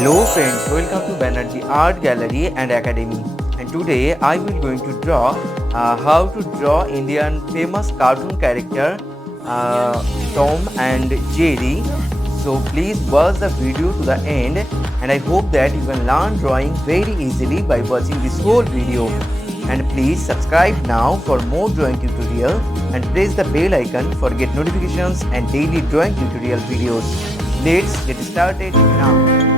Hello friends, welcome to Banerjee Art Gallery and Academy. And today I will going to draw how to draw Indian famous cartoon character Tom and Jerry. So please watch the video to the end, and I hope that you can learn drawing very easily by watching this whole video. And please subscribe now for more drawing tutorial and press the bell icon for get notifications and daily drawing tutorial videos. Let's get started now.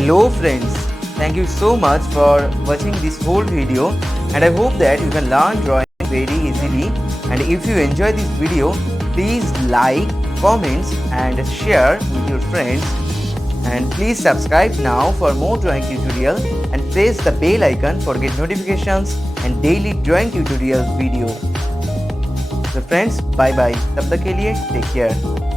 Hello friends, thank you so much for watching this whole video, and I hope that you can learn drawing very easily. And if you enjoy this video, please like, comments and share with your friends. And please subscribe now for more drawing tutorial and press the bell icon for get notifications and daily drawing tutorial video. So friends, bye bye. तब तक के लिए take care.